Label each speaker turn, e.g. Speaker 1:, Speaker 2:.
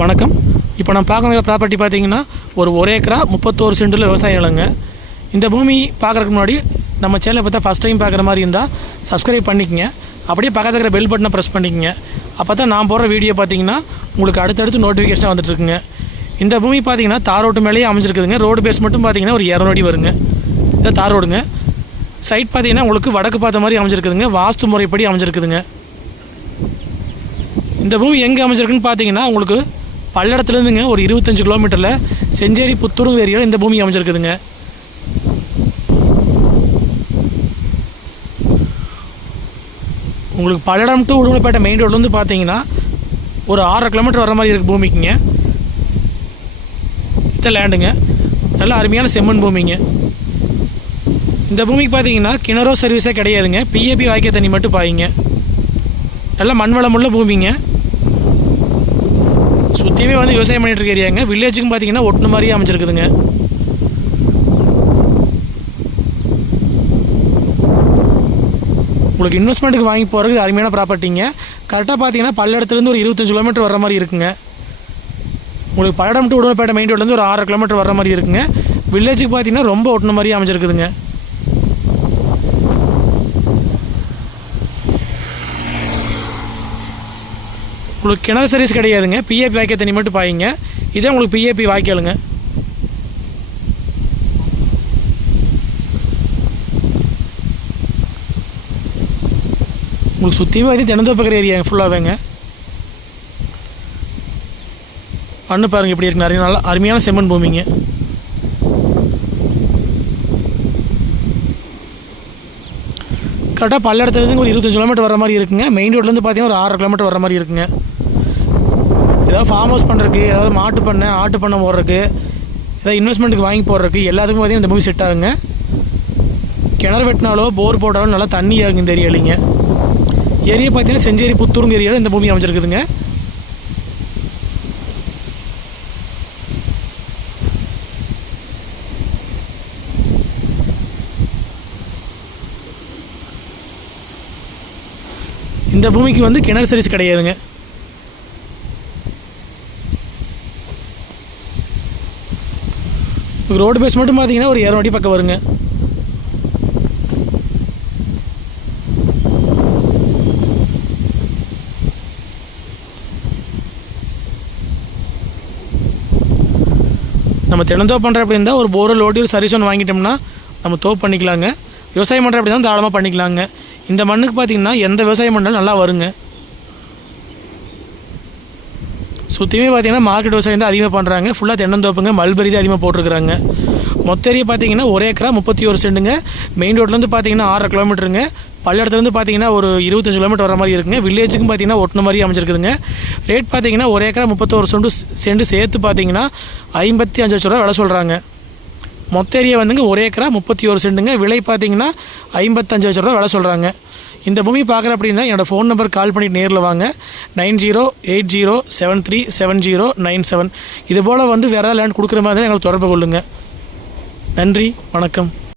Speaker 1: வணக்கம். இப்போ நான் பார்க்குற ப்ராப்பர்ட்டி பார்த்தீங்கன்னா ஒரு ஒரே ஏக்கரா முப்பத்தோரு சென்டில் விவசாய நிலங்க இந்த பூமி பார்க்குறதுக்கு முன்னாடி நம்ம சேனலை பார்த்தா ஃபஸ்ட் டைம் பார்க்குற மாதிரி இருந்தால் சப்ஸ்கிரைப் பண்ணிக்கங்க. அப்படியே பக்கத்தில் இருக்கிற பெல் பட்டனை ப்ரெஸ் பண்ணிக்கங்க. அப்போ தான் நான் போடுற வீடியோ பார்த்தீங்கன்னா உங்களுக்கு அடுத்தடுத்து நோட்டிஃபிகேஷனாக வந்துட்டு இருக்குங்க. இந்த பூமி பார்த்தீங்கன்னா தார் ரோட்டு மேலேயே அமைஞ்சிருக்குதுங்க. ரோடு பேஸ் மட்டும் பார்த்தீங்கன்னா ஒரு இரநூறு அடி வருங்க. இந்த தார் ரோடுங்க. சைட் பார்த்தீங்கன்னா உங்களுக்கு வடக்கு பார்த்த மாதிரி அமைஞ்சிருக்குதுங்க. வாஸ்து முறைப்படி அமைஞ்சிருக்குதுங்க. இந்த பூமி எங்கே அமைஞ்சிருக்குன்னு பார்த்தீங்கன்னா உங்களுக்கு பல்லடத்துலேருந்துங்க ஒரு இருபத்தஞ்சு கிலோமீட்டரில் செஞ்சேரி புத்தூர் ஏரியாவில் இந்த பூமி அமைஞ்சிருக்குதுங்க. உங்களுக்கு பல்லடம் டு உடுமலைப்பேட்டை மெயின் ரோட்லேருந்து பார்த்தீங்கன்னா ஒரு ஆறரை கிலோமீட்டர் வர மாதிரி இருக்குது பூமிக்குங்க. இந்த லேண்டுங்க நல்ல அருமையான செம்மண் பூமிங்க. இந்த பூமிக்கு பார்த்தீங்கன்னா கிணறோ சர்வீஸே கிடையாதுங்க. பிஏபி வாய்க்க தண்ணி மட்டும் பாய்ங்க. நல்ல மண் வளமுள்ள பூமிங்க. சுற்றியுமே வந்து விவசாயம் பண்ணிட்டு இருக்க ஏரியாங்க. வில்லேஜுக்கும் பார்த்தீங்கன்னா ஒட்டுன மாதிரியே அமைஞ்சிருக்குதுங்க. உங்களுக்கு இன்வெஸ்ட்மெண்ட்டுக்கு வாங்கி போகிறதுக்கு அருமையான ப்ராப்பர்ட்டிங்க கரெக்டாக பார்த்தீங்கன்னா பல்லடத்துலேருந்து ஒரு இருபத்தஞ்சு கிலோமீட்டர் வர மாதிரி இருக்குங்க. உங்களுக்கு பல்லடம் டு உடம்பேட்டை மெயின் ரோட்லேருந்து ஒரு ஆறு கிலோமீட்டர் வர மாதிரி இருக்குங்க. வில்லேஜுக்கு பார்த்தீங்கன்னா ரொம்ப ஒட்டின மாதிரியே அமைஞ்சிருக்குதுங்க. உங்களுக்கு கிணறு சர்வீஸ் கிடையாதுங்க. பிஏபி வாய்க்க தண்ணி மட்டும் பாய்ங்க. இதே உங்களுக்கு பிஏபி வாய்க்காலுங்க. உங்களுக்கு சுற்றியுமே வந்து தினந்தோப்பக்கிற ஏரியா ஃபுல்லாகவேங்க மண்ணு பாருங்கள் இப்படி இருக்கு நிறைய நல்லா அருமையான செம்மண் பூமிங்க. கரெக்டாக பல்லடத்துலேருந்து ஒரு இருபத்தஞ்சு கிலோமீட்டர் வர மாதிரி இருக்குங்க. மெயின் ரோட்லேருந்து பார்த்தீங்கன்னா ஒரு ஆறு கிலோமீட்டர் வர மாதிரி இருக்குங்க. ஏதாவது ஃபார்ம் ஹவுஸ் பண்ணுறதுக்கு ஏதாவது மாட்டு பண்ணை ஆட்டு பண்ணை போடுறதுக்கு ஏதாவது இன்வெஸ்ட்மெண்ட்டுக்கு வாங்கி போடுறதுக்கு எல்லாத்துக்கும் பார்த்தீங்கன்னா இந்த மூவி செட் ஆகுங்க. கிணறு வெட்டினாலோ போர் போட்டாலும் நல்லா தண்ணி ஆகுங்க இந்த ஏரியாலிங்க. ஏரியா பார்த்தீங்கன்னா செஞ்சேரி புத்தூருங்க ஏரியாவில் இந்த பூமி அமைச்சிருக்குதுங்க இந்த பூமிக்கு வந்து கிணறு சர்வீஸ் கிடையாதுங்க. ரோடு பேஸ் மட்டும் பார்த்தீங்கன்னா ஒரு இரநூறு அடி பக்கம் வருங்க. நம்ம தினந்தோப்பு பண்ணுற அப்படின்னா இருந்தால் ஒரு போரல் ஓட்டி ஒரு சர்வீஸ் ஒன்று வாங்கிட்டோம்னா நம்ம தோப்பு பண்ணிக்கலாங்க. விவசாயம் பண்ணுற அப்படின்னா தாராளமாக பண்ணிக்கலாங்க. இந்த மண்ணுக்கு பார்த்தீங்கன்னா எந்த விவசாயம் பண்ணாலும் நல்லா வருங்க. சுற்றியுமே பார்த்தீங்கன்னா மார்க்கெட் விவசாயம் தான் அதிகமாக பண்ணுறாங்க ஃபுல்லாக தென்னந்தோப்புங்க மல்பெரி தான் அதிகமாக போட்டிருக்கிறாங்க. மொத்த ஏரியா பார்த்தீங்கன்னா ஒரு ஏக்கரா முப்பத்தி ஒரு சென்ட்டுங்க மெயின் ரோட்லேருந்து பார்த்தீங்கன்னா ஆறரை கிலோமீட்டருங்க பல்லடத்துலேருந்து பார்த்தீங்கன்னா ஒரு இருபத்தஞ்சு கிலோமீட்டர் வர மாதிரி இருக்குங்க. வில்லேஜுக்கும் பார்த்தீங்கன்னா ஒட்டின மாதிரி அமைஞ்சிருக்குதுங்க. ரேட் பார்த்தீங்கன்னா ஒரு ஏக்கரா முப்பத்தோரு செண்டு செண்டு சேர்த்து பார்த்தீங்கன்னா ஐம்பத்தி அஞ்சு லட்ச ரூபா விலை சொல்கிறாங்க மொத்த ஏரியா வந்துங்க ஒரு ஏக்கரா முப்பத்தி ஒரு சென்ட்டுங்க விலை பார்த்தீங்கன்னா ஐம்பத்தஞ்சு லட்ச ரூபா விலை சொல்கிறாங்க இந்த பூமி பார்க்குற அப்படின்னா என்னோடய ஃபோன் நம்பர் கால் பண்ணிட்டு நேரில் வாங்க. Nine zero eight zero seven three seven zero nine seven இது போல் வந்து வேறு ஏதாவது லேண்ட் கொடுக்குற மாதிரி தான் எங்களுக்கு தொடர்பு கொள்ளுங்கள் நன்றி வணக்கம்.